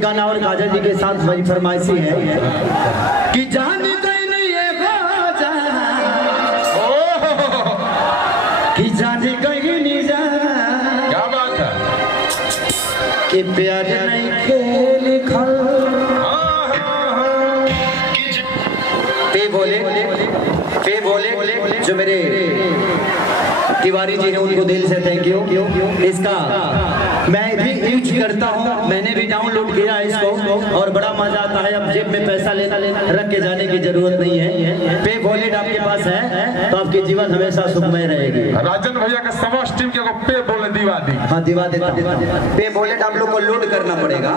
एक गाना और काजल जी के साथ बड़ी फरमाइशी है कि जान गई नहीं ये जा कि जान गई नहीं जा। क्या बात है कि प्यार नहीं खेल खल पे बोले जो मेरे तिवारी जी हैं उनको दिल से थैंक यू। इसका मैं भी यूज करता हूँ, मैंने भी डाउनलोड किया है इसको और बड़ा मजा आता है। अब जेब में पैसा लेना रख के जाने की जरूरत नहीं है। पे वॉलेट आपके पास है तो आपकी जीवन हमेशा सुखमय रहेगी। राजन भैया का समस्त टीम के पे बोले दिवा दी। हाँ दिवा देता। पे वॉलेट आप लोग को लोड करना पड़ेगा,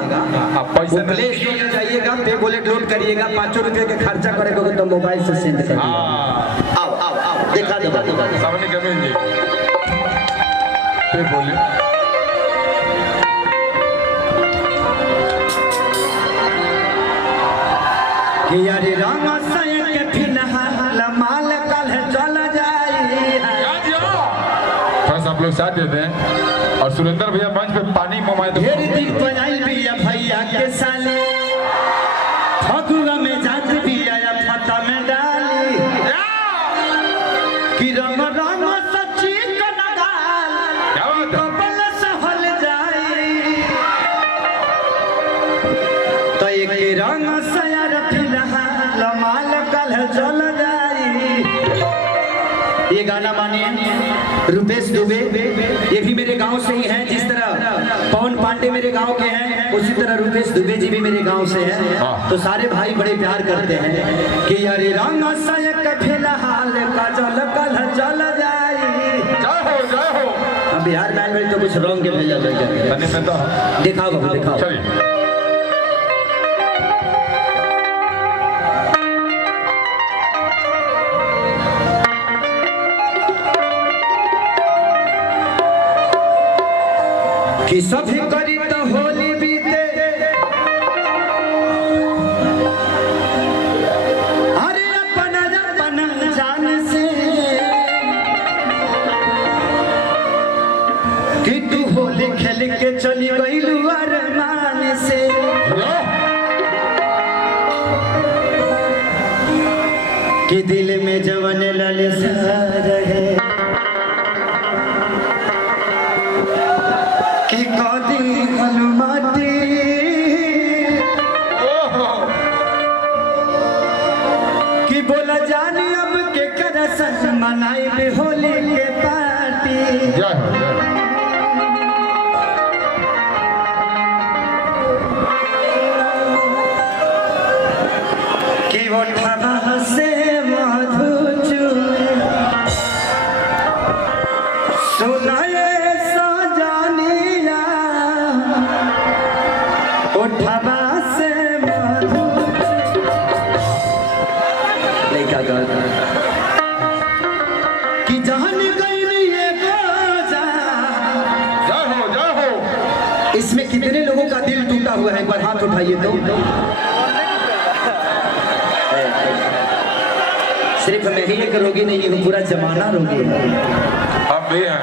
पैसा प्ले स्टोर में जाइएगा, पे वॉलेट लोड करिएगा, 5 रुपए के खर्चा करेगा तो मोबाइल से सेंड करिएगा। आओ दिखा दो सामने कमेंट जी पे बोले कि यार राम साय के फिलहाल माल कल चल जाई। थोड़ा सा आप लोग साथ देते हैं और सुरेंद्र भैया मंच पे पानी मंगाए तो ढेर दिन बनाई भैया भैया के साले फगुआ में जात भी आया फता में डाली कि रंग रंग सच्ची कनगाल क्या बात है कपल सहल जाई तो एक रंग सयार फिलहाल माल कल चल जाई। ये गाना मानिए रुपेश दुबे, ये भी मेरे गांव से ही हैं। जिस तरह पवन पांडे मेरे गांव के हैं उसी तरह रुपेश दुबे जी भी मेरे गांव से हैं। तो सारे भाई बड़े प्यार करते हैं कि यार रंग सयक फिलहाल का जल कल चल जाई। जय हो अब बिहार में तो कुछ रंग के भेजा जाएगा। दिखाओ बाबू दिखाओ। चलिए कि सभी करी तो होली बीते अरे अपन जान से कि तू होली खेल के चली गई अरमान से। कि दिल में जवन ललसा रहे कि कदी हनुमाती कि बोला जानी अब के करस मनाई भी होली के पार्टी। कि वो ठबा से मधु चूमे सुनाए उठवा से मधु कि जान गई ये जाओ। इसमें कितने लोगों का दिल टूटा हुआ है? एक बार हाथ उठाइए तो। सिर्फ मैं ही एक रोगी नहीं हूँ, पूरा जमाना रोगी है। हम भी हैं।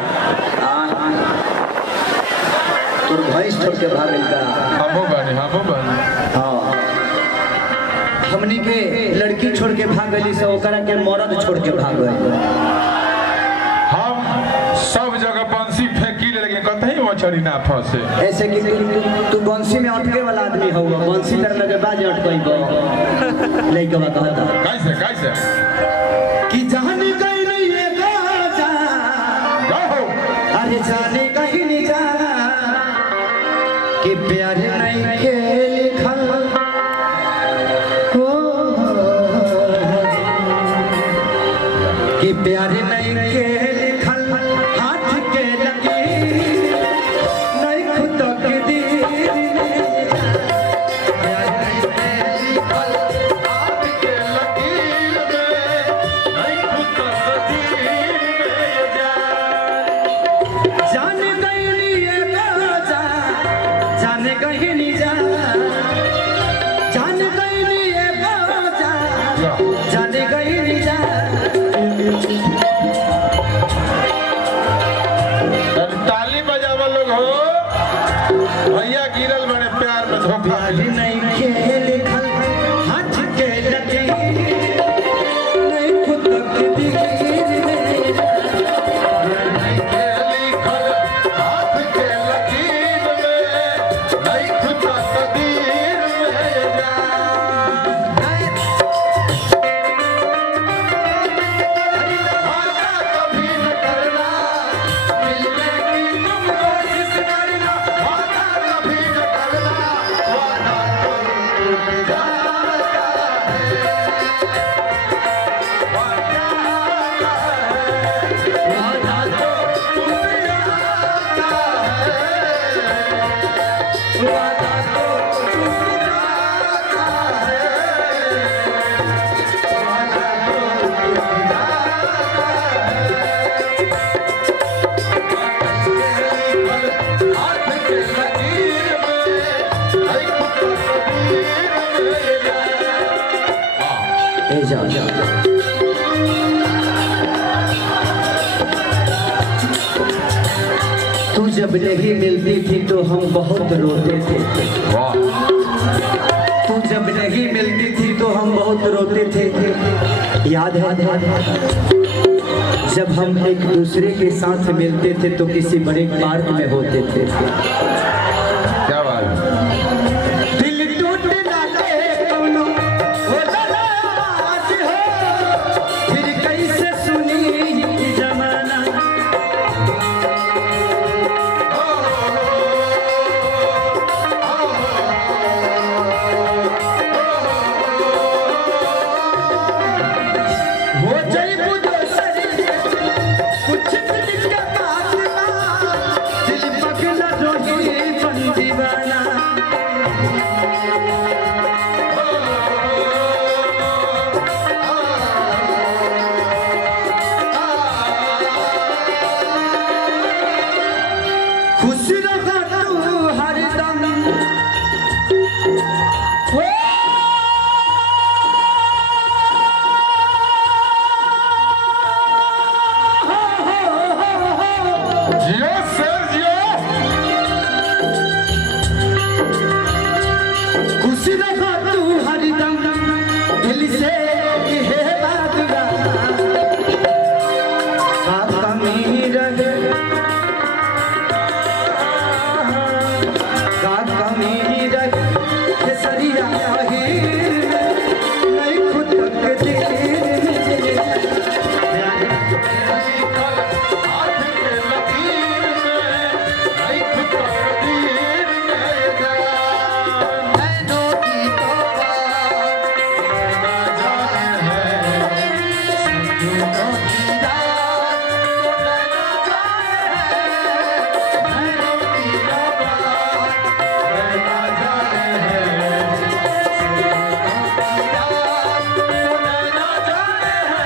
तो भैंस छोड़ के भाग का हम हाँ हमनी के लड़की छोड़ के भाग गई से ओकरा के मर्द छोड़ के भाग गई। हम सब जगह बंसी फेंकी लेकिन कतई मछली ना फंसे। ऐसे कि तू बंसी में अटके वाला आदमी हो, बंसी तर लगे बाजे अटकई लइका कहता कैसे कि जान गई नहीं ये जा अरे जाने कहीं नहीं जा कि प्यार नहीं खेल खल कि प्यार नहीं खेल खल हाथ के लगी नहीं खुद के दी हाथ के लकीर में नहीं खुद जान गई नहीं जा जाने कहीं नहीं जा प्यार नहीं खेल हाथ के लगे नहीं खुद तकदीर में नहीं के लिखल हाथ के लकीर में नहीं खुद तकदीर में जा तू जब नहीं मिलती थी तो हम बहुत रोते थे। वाह तू जब नहीं मिलती थी तो हम बहुत रोते थे। याद है जब हम एक दूसरे के साथ मिलते थे तो किसी बड़े पार्क में होते थे। क्या बात है। दिल टूटना के कौनो होता ना आज हो, फिर कैसे सुनी ये जमाना। हो जाइबू दोसर कुछ दिन के बाद ना, दिल पगला रोही बन दीवाना। खुश रहा तू हरदम हो। जियो सर जियो खुश रहा तू हरदम दिल से ये बात का कमी रहे का कमी रहे केसरिया आहिर नहीं खुद तक दिल हाथ के लकीर में नहीं खुद तकदीर में जा नैनों की तोबा ना जाने है नैनों की रात नैना जाने है नैनों की तोबा ना जाने है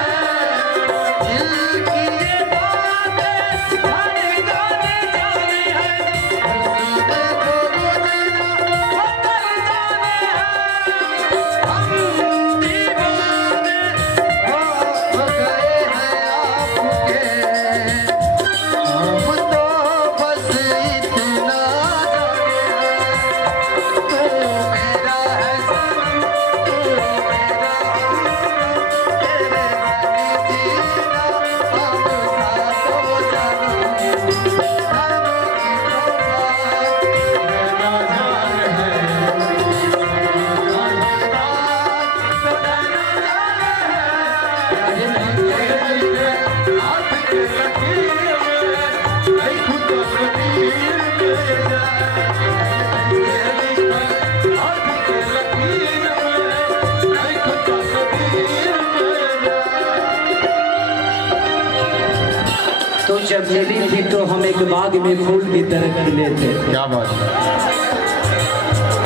तो जब मिली थी तो हम एक बाग में फूल की तरह खिले थे। क्या बात है।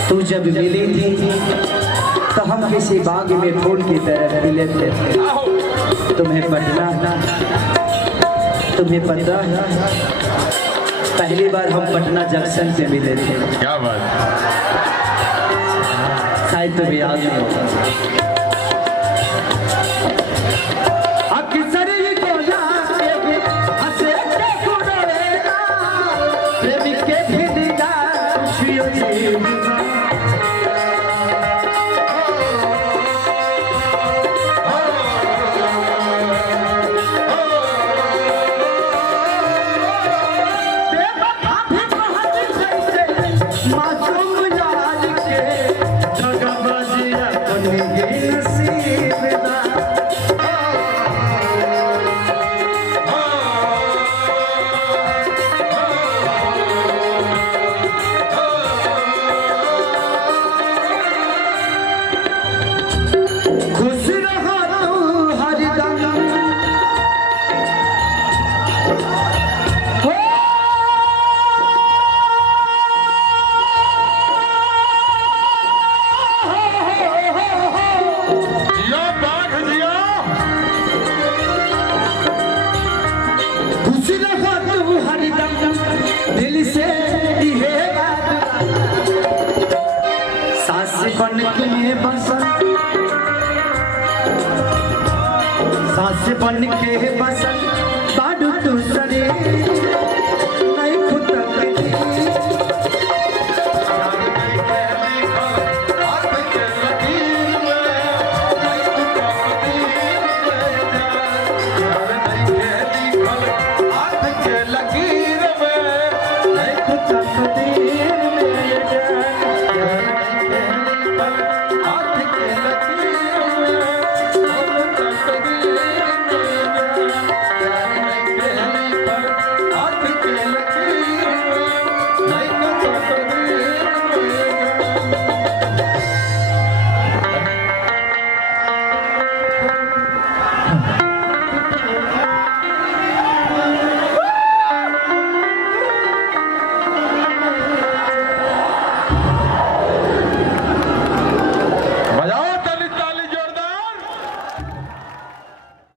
तू जब मिली थी तो हम किसी बाग में फूल की तरह खिले थे। तुम्हें पता पहली बार हम पटना जंक्शन पे मिले थे। क्या बात शायद तुम्हें याद नहीं होगा। अक्सर ही बोला के हंसे के गुड़ेगा, प्रेमी के भी दिखा खुशियों से जिया बाघ जिया। खुश रहो तू हरदम दिल से ये बात सास बन के बसन सास बन के बसन बाडू तू सरे